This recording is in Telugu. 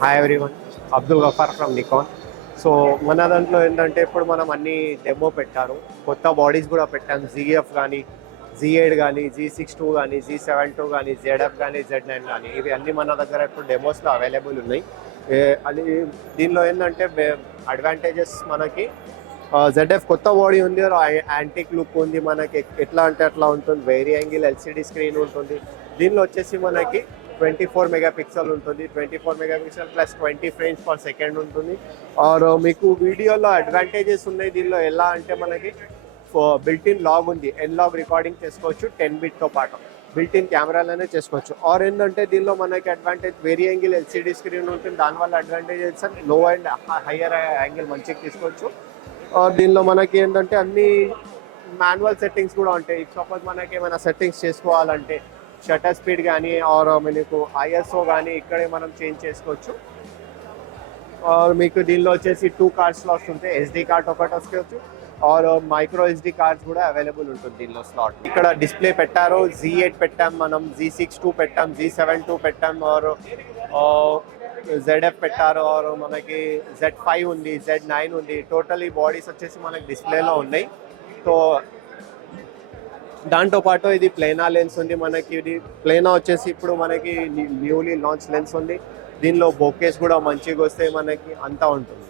Hi everyone Abdul Gaffar from Nikon so మన దాంట్లో ఏంటంటే ఇప్పుడు మనం అన్ని డెమో పెట్టారు. కొత్త బాడీస్ కూడా పెట్టాం. జీఎఫ్ కానీ జీ ఎయిడ్ కానీ జీ సిక్స్ టూ కానీ జీ సెవెన్ టూ కానీ జెడ్ఎఫ్ కానీ జెడ్ నైన్ కానీ ఇవి అన్నీ మన దగ్గర ఇప్పుడు డెమోస్లో అవైలబుల్ ఉన్నాయి. అది దీనిలో ఏంటంటే అడ్వాంటేజెస్ మనకి జెడ్ఎఫ్ కొత్త బాడీ ఉంది యాంటిక్ లుక్ ఉంది మనకి ఎట్లా అంటే అట్లా ఉంటుంది. వేరీ యాంగిల్ ఎల్సిడి స్క్రీన్ ఉంటుంది. దీనిలో వచ్చేసి మనకి ట్వంటీ ఫోర్ మెగా పిక్సెల్ ఉంటుంది. Twenty four mega pixel plus twenty frames per second ఉంటుంది ఆర్ uh, మీకు వీడియోలో అడ్వాంటేజెస్ ఉన్నాయి. దీనిలో ఎలా అంటే మనకి బిల్ట్ ఇన్ లాగ్ ఉంది. ఎన్ లాగ్ రికార్డింగ్ చేసుకోవచ్చు టెన్ బిట్తో పాటు. బిల్ట్ ఇన్ కెమెరాలోనే చేసుకోవచ్చు. ఆర్ ఏంటంటే దీనిలో మనకి advantage vari angle LCD screen ఉంటుంది. దానివల్ల అడ్వాంటేజెస్లో అండ్ హయ్యర్ యాంగిల్ మంచిగా తీసుకోవచ్చు. దీనిలో మనకి ఏంటంటే అన్ని మాన్యువల్ సెట్టింగ్స్ కూడా ఉంటాయి. సపోజ్ మనకి ఏమైనా సెట్టింగ్స్ చేసుకోవాలంటే షటర్ స్పీడ్ కానీ ఆర్ మీకు ఐఎస్ఓ కానీ ఇక్కడే మనం చేంజ్ చేసుకోవచ్చు. ఆర్ మీకు దీనిలో వచ్చేసి టూ కార్డ్ స్లాట్స్ ఉంటాయి. ఎస్డి కార్డ్ ఒకటి వస్తుంది ఆర్ మైక్రో ఎస్డి కార్డ్స్ కూడా అవైలబుల్ ఉంటుంది దీనిలో స్లాట్ ఇక్కడ డిస్ప్లే పెట్టారు జీ ఎయిట్ పెట్టాం మనం జీ సిక్స్ టూ పెట్టాం జీ సెవెన్ టూ పెట్టాం ఆర్ జెడ్ఎఫ్ పెట్టారు మనకి జెడ్ ఫైవ్ ఉంది జెడ్ నైన్ ఉంది. టోటల్ ఈ బాడీస్ వచ్చేసి మనకి డిస్ప్లేలో ఉన్నాయి. సో దాంతో పాటు ఇది ప్లేనా లెన్స్ ఉంది మనకి. ఇది ప్లేనా వచ్చేసి ఇప్పుడు మనకి న్యూలీ లాంచ్ లెన్స్ ఉంది. దీనిలో బొకేస్ కూడా మంచిగా వస్తే మనకి అంతా ఉంటుంది.